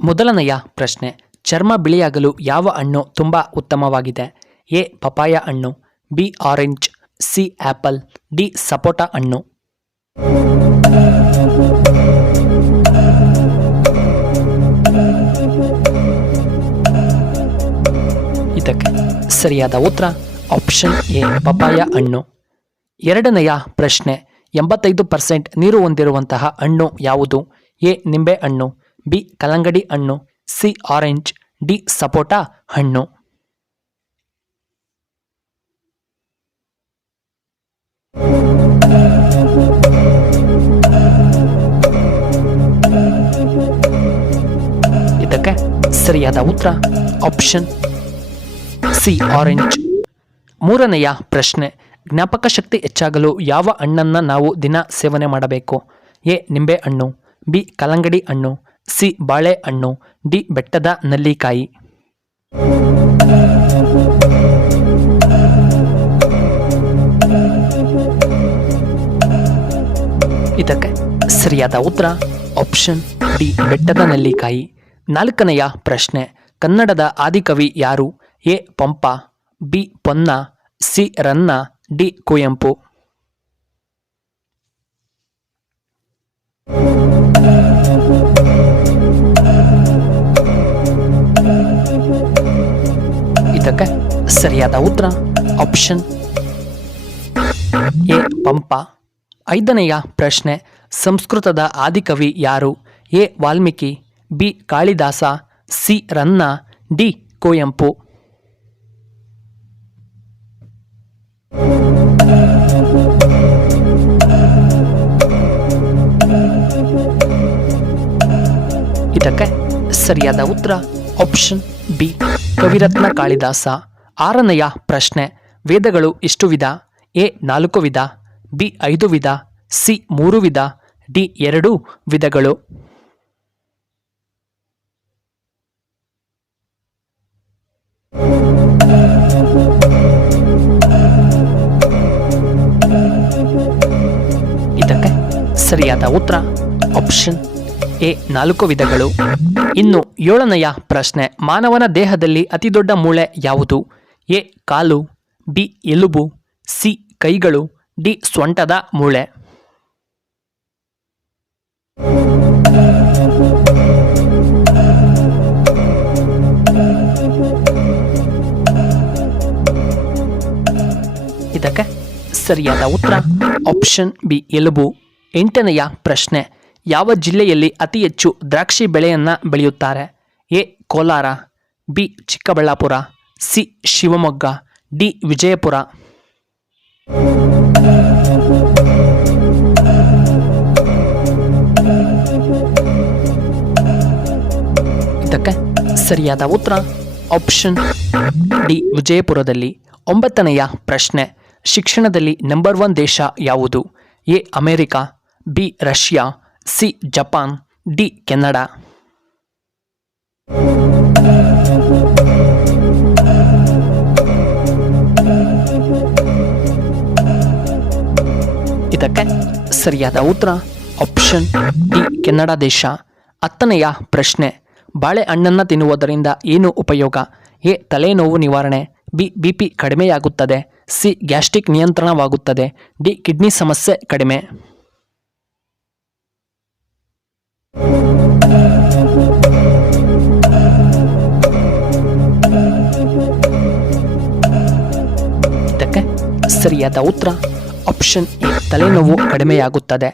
ಮೊದಲನೆಯ ಪ್ರಶ್ನೆ, ಚರ್ಮ ಬಿಳಿಯಾಗಲು ಯಾವ ಹಣ್ಣು ತುಂಬ ಉತ್ತಮವಾಗಿದೆ? ಎ ಪಪಾಯ ಹಣ್ಣು, B orange, C apple, D sapota ಹಣ್ಣು. ಇದಕ್ಕೆ ಸರಿಯಾದ ಉತ್ತರ ಆಪ್ಷನ್ ಎ ಪಪಾಯ ಹಣ್ಣು. ಎರಡನೆಯ ಪ್ರಶ್ನೆ, 85% ನೀರು ಹೊಂದಿರುವಂತಹ ಹಣ್ಣು ಯಾವುದು? ಎ ನಿಂಬೆ ಹಣ್ಣು, ಬಿ ಕಲ್ಲಂಗಡಿ ಹಣ್ಣು, ಸಿ ಆರೆಂಜ್, ಡಿ ಸಪೋಟ ಹಣ್ಣು. ಇದಕ್ಕೆ ಸರಿಯಾದ ಉತ್ತರ ಆಪ್ಷನ್ ಸಿ ಆರೆಂಜ್. ಮೂರನೆಯ ಪ್ರಶ್ನೆ, ಜ್ಞಾಪಕ ಶಕ್ತಿ ಹೆಚ್ಚಾಗಲು ಯಾವ ಹಣ್ಣನ್ನು ನಾವು ದಿನ ಸೇವನೆ ಮಾಡಬೇಕು? ಎ ನಿಂಬೆ ಹಣ್ಣು, ಬಿ ಕಲ್ಲಂಗಡಿ ಹಣ್ಣು, ಸಿ ಬಾಳೆ ಹಣ್ಣು, ಡಿ ಬೆಟ್ಟದ ನೆಲ್ಲಿಕಾಯಿ. ಇದಕ್ಕೆ ಸರಿಯಾದ ಉತ್ತರ ಆಪ್ಷನ್ ಡಿ ಬೆಟ್ಟದ ನೆಲ್ಲಿಕಾಯಿ. ನಾಲ್ಕನೆಯ ಪ್ರಶ್ನೆ, ಕನ್ನಡದ ಆದಿಕವಿ ಯಾರು? A Pampa, B Ponna, C Ranna, D Kuvempu. ಇದಕ್ಕೆ ಸರಿಯಾದ ಉತ್ತರ ಆಪ್ಷನ್ ಎ ಪಂಪ. ಐದನೆಯ ಪ್ರಶ್ನೆ, ಸಂಸ್ಕೃತದ ಆದಿಕವಿ ಯಾರು? A Valmiki, B Kalidasa, C Ranna, D Kuvempu. ಇದಕ್ಕೆ ಸರಿಯಾದ ಉತ್ತರ ಆಪ್ಷನ್ ಬಿ ಕವಿರತ್ನ ಕಾಳಿದಾಸ. ಆರನೆಯ ಪ್ರಶ್ನೆ, ವೇದಗಳು ಎಷ್ಟು ವಿಧ? ಎ 4 ವಿಧ, ಬಿ 5 ವಿಧ, ಸಿ 3 ವಿಧ, ಡಿ 2 ವಿಧಗಳು. ಇದಕ್ಕೆ ಸರಿಯಾದ ಉತ್ತರ ಆಪ್ಷನ್ ಎ 4 ವಿಧಗಳು. ಇನ್ನು ಏಳನೆಯ ಪ್ರಶ್ನೆ, ಮಾನವನ ದೇಹದಲ್ಲಿ ಅತಿದೊಡ್ಡ ಮೂಳೆ ಯಾವುದು? ಎ ಕಾಲು, ಬಿ ಎಲುಬು, ಸಿ ಕೈಗಳು, ಡಿ ಸೊಂಟದ ಮೂಳೆ. ಇದಕ್ಕೆ ಸರಿಯಾದ ಉತ್ತರ ಆಪ್ಷನ್ ಬಿ ಎಲುಬು. ಎಂಟನೆಯ ಪ್ರಶ್ನೆ, ಯಾವ ಜಿಲ್ಲೆಯಲ್ಲಿ ಅತಿ ಹೆಚ್ಚು ದ್ರಾಕ್ಷಿ ಬೆಳೆಯನ್ನು ಬೆಳೆಯುತ್ತಾರೆ? A Kolar, B Chikkaballapur, C Shivamogga, D Vijayapura. ಇದಕ್ಕೆ ಸರಿಯಾದ ಉತ್ತರ ಆಪ್ಷನ್ ಡಿ ವಿಜಯಪುರದಲ್ಲಿ. ಒಂಬತ್ತನೆಯ ಪ್ರಶ್ನೆ, ಶಿಕ್ಷಣದಲ್ಲಿ ನಂಬರ್ 1 ದೇಶ ಯಾವುದು? A America, B Russia, C Japan, D Canada. ಇದಕ್ಕೆ ಸರಿಯಾದ ಉತ್ತರ ಆಪ್ಷನ್ ಡಿ ಕೆನಡಾ ದೇಶ. ಹತ್ತನೆಯ ಪ್ರಶ್ನೆ, ಬಾಳೆಹಣ್ಣನ್ನು ತಿನ್ನುವುದರಿಂದ ಏನು ಉಪಯೋಗ? ಎ ತಲೆನೋವು ನಿವಾರಣೆ, ಬಿ ಬಿಪಿ ಕಡಿಮೆಯಾಗುತ್ತದೆ, ಸಿ ಗ್ಯಾಸ್ಟ್ರಿಕ್ ನಿಯಂತ್ರಣವಾಗುತ್ತದೆ, ಡಿ ಕಿಡ್ನಿ ಸಮಸ್ಯೆ ಕಡಿಮೆ. ಇದಕ್ಕೆ ಸರಿಯಾದ ಉತ್ತರ ಆಪ್ಷನ್ ಎ ತಲೆನೋವು ಕಡಿಮೆಯಾಗುತ್ತದೆ.